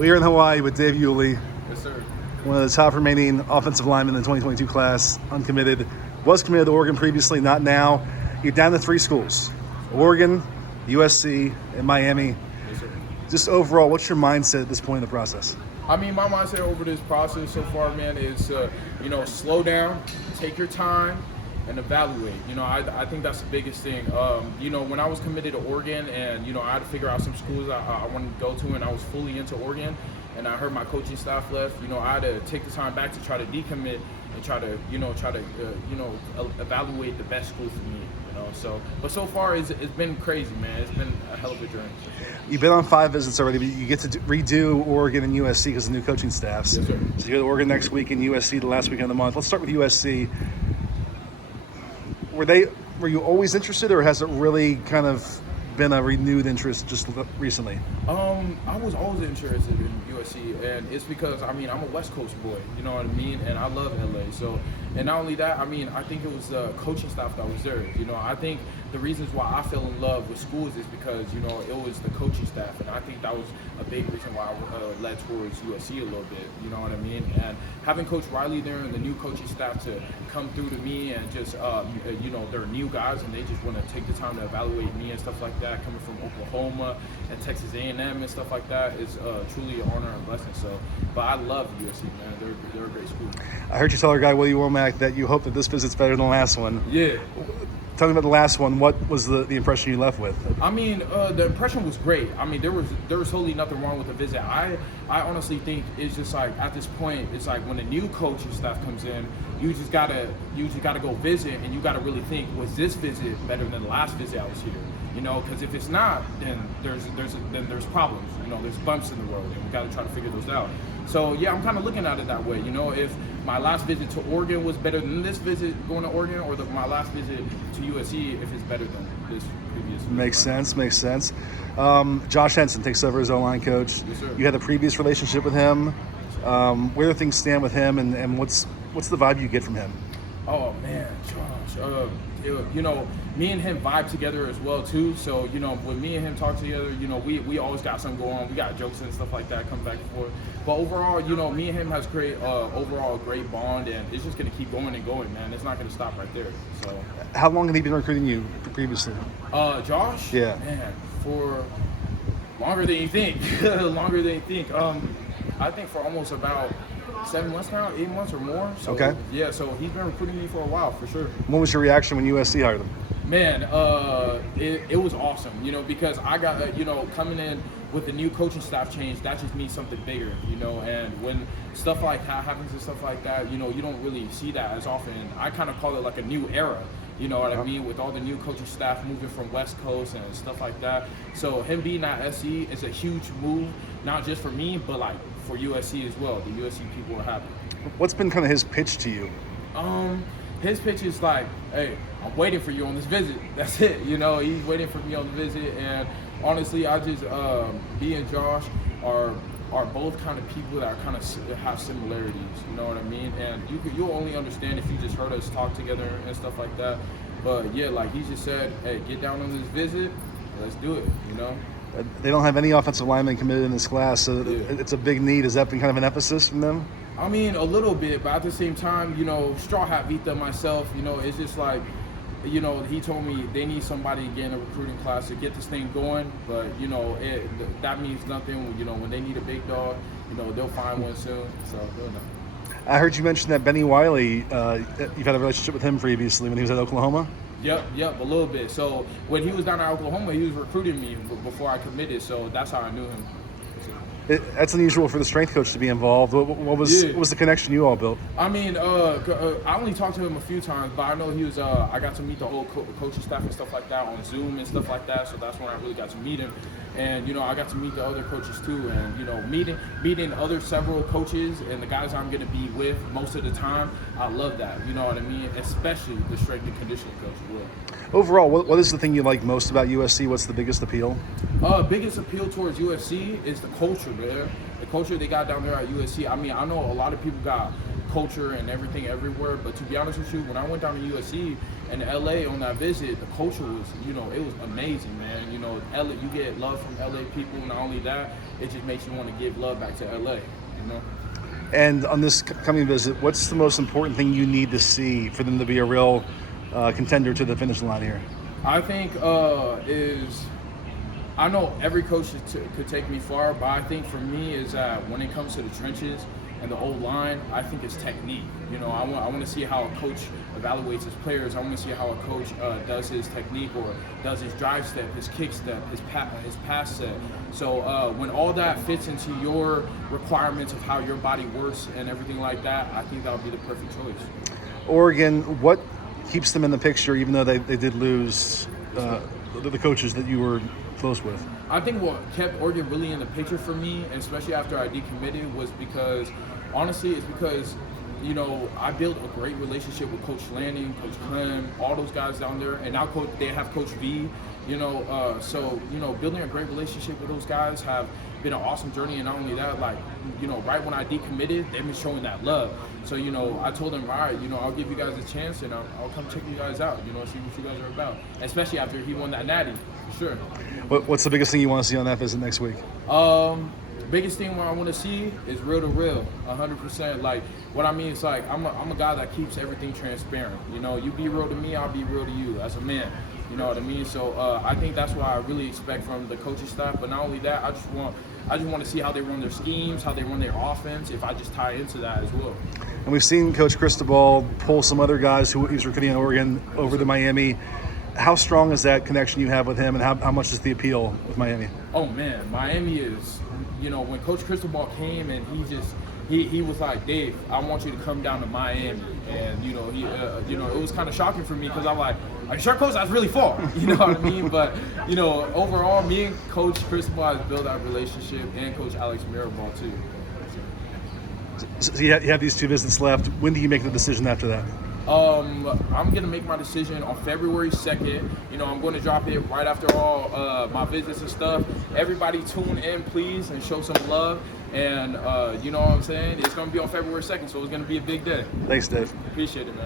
We're in Hawaii with Dave Iuli, Yes, sir. one of the top remaining offensive linemen in the 2022 class, uncommitted. Was committed to Oregon previously, not now. You're down to 3 schools: Oregon, USC, and Miami. Yes, sir. Just overall, what's your mindset at this point in the process? I mean, my mindset over this process so far, man, is, slow down, take your time, and evaluate. I think that's the biggest thing. When I was committed to Oregon and, I had to figure out some schools I wanted to go to, and I was fully into Oregon, and I heard my coaching staff left, I had to take the time back to try to decommit and try to evaluate the best school for me. But so far it's been crazy, man. It's been a hell of a journey. You've been on 5 visits already, but you get to redo Oregon and USC because of new coaching staffs. Yes, sir. So you go to Oregon next week and USC the last weekend of the month. Let's start with USC. Were you always interested, or has it really kind of been a renewed interest just recently? I was always interested in USC, and it's because I'm a West Coast boy, you know what I mean, and I love LA. So, and not only that, I think it was the coaching staff that was there. I think the reasons why I fell in love with schools is because it was the coaching staff, and I think that was a big reason why I led towards USC a little bit. You know what I mean? And having Coach Riley there and the new coaching staff to come through to me and just they're new guys and they just want to take the time to evaluate me and stuff like that, coming from Oklahoma and Texas A&M and stuff like that is truly an honor and blessing. So, but I love USC, man. They're a great school. I heard you tell our guy Willie Womack that you hope that this visit's better than the last one. Yeah. Tell me about the last one. What was the impression you left with? The impression was great. there was totally nothing wrong with the visit. I honestly think it's just like at this point, it's like when a new coaching staff comes in, you just gotta go visit, and you gotta really think, was this visit better than the last visit I was here? Because if it's not, then there's problems. There's bumps in the road, and we gotta try to figure those out. So yeah, I'm kind of looking at it that way. If my last visit to Oregon was better than this visit going to Oregon, or my last visit to USC, if it's better than this previous visit. Makes sense. Josh Henson takes over as O-line coach. Yes, sir. You had a previous relationship with him. Where do things stand with him, and what's the vibe you get from him? Oh man, Josh. Me and him vibe together as well too. So when me and him talk together, we always got something going on. We got jokes and stuff like that, come back and forth. But overall, me and him has great great bond, and it's just gonna keep going and going, man. It's not gonna stop right there. So. How long have he been recruiting you previously? Josh. Yeah. Man, for longer than you think. Longer than you think. I think for almost about 7 months now, 8 months or more. So, okay. Yeah, so he's been recruiting me for a while, for sure. What was your reaction when USC hired him? Man, it was awesome, because I got, coming in with the new coaching staff change, that just means something bigger, and when stuff like that happens and stuff like that, you don't really see that as often. I kind of call it like a new era. You know what I mean? With all the new coaching staff moving from West Coast and stuff like that. So him being at SC is a huge move, not just for me, but like for USC as well. The USC people are happy. What's been kind of his pitch to you? His pitch is like, hey, I'm waiting for you on this visit. That's it. He's waiting for me on the visit. And honestly, I just, me and Josh are both kind of people that kind of have similarities, you know what I mean? And you'll only understand if you just heard us talk together and stuff like that. But yeah, like he just said, hey, get down on this visit, let's do it, They don't have any offensive linemen committed in this class, so yeah. It's a big need. Has that been kind of an emphasis from them? A little bit, but at the same time, Straw Hat Vita myself, it's just like, he told me they need somebody to get in a recruiting class to get this thing going, but that means nothing. When they need a big dog, they'll find one soon. So they'll know. I heard you mention that Benny Wiley. You've had a relationship with him previously when he was at Oklahoma. Yep, a little bit. So when he was down at Oklahoma, he was recruiting me before I committed. So that's how I knew him. That's unusual for the strength coach to be involved. What was the connection you all built? I only talked to him a few times, but I know he was. I got to meet the whole coaching staff and stuff like that on Zoom and stuff like that. So that's when I really got to meet him. And I got to meet the other coaches too, and meeting other several coaches and the guys I'm going to be with most of the time. I love that. You know what I mean? Especially the strength and conditioning coach as well. Overall, what is the thing you like most about USC? What's the biggest appeal? Biggest appeal towards USC is the culture, there. The culture they got down there at USC, I mean, I know a lot of people got culture and everything everywhere, but to be honest with you, when I went down to USC and LA on that visit, the culture was, you know, it was amazing, man. You know, LA, you get love from LA people. Not only that, it just makes you want to give love back to LA, you know. And on this coming visit, what's the most important thing you need to see for them to be a real contender to the finish line here? I think I know every coach could take me far, but I think for me is that when it comes to the trenches and the old line, I think it's technique. You know, I want to see how a coach evaluates his players. I want to see how a coach does his technique or does his drive step, his kick step, his pass set. So when all that fits into your requirements of how your body works and everything like that, I think that would be the perfect choice. Oregon, what keeps them in the picture even though they did lose the coaches that you were close with? I think what kept Oregon really in the picture for me, and especially after I decommitted, was because, honestly, it's because, you know, I built a great relationship with Coach Lanning, Coach Clem, all those guys down there, and now they have Coach V, you know, so, you know, building a great relationship with those guys have been an awesome journey, and not only that, like, you know, right when I decommitted, they've been showing that love. So, you know, I told them, all right, you know, I'll give you guys a chance, and I'll come check you guys out, you know, see what you guys are about, especially after he won that natty, for sure. What's the biggest thing you want to see on that visit next week? Biggest thing what I want to see is real to real, 100%. Like, what I mean is, like, I'm a guy that keeps everything transparent. You know, you be real to me, I'll be real to you as a man. You know what I mean? So I think that's what I really expect from the coaching staff. But not only that, I just want to see how they run their schemes, how they run their offense, if I just tie into that as well. And we've seen Coach Cristobal pull some other guys who he's recruiting in Oregon over to Miami. How strong is that connection you have with him, and how much is the appeal with Miami? Oh, man, Miami is, you know, when Coach Cristobal came and he was like, Dave, I want you to come down to Miami. And, you know, it was kind of shocking for me because I'm like, are you sure, Coach? That's really far. You know what I mean? But, you know, overall, me and Coach Cristobal has built that relationship, and Coach Alex Mirabal, too. So you have these two visits left. When do you make the decision after that? I'm going to make my decision on February 2nd. You know, I'm going to drop it right after all my visits and stuff. Everybody tune in, please, and show some love. And, you know what I'm saying? It's going to be on February 2nd, so it's going to be a big day. Thanks, Dave. Appreciate it, man.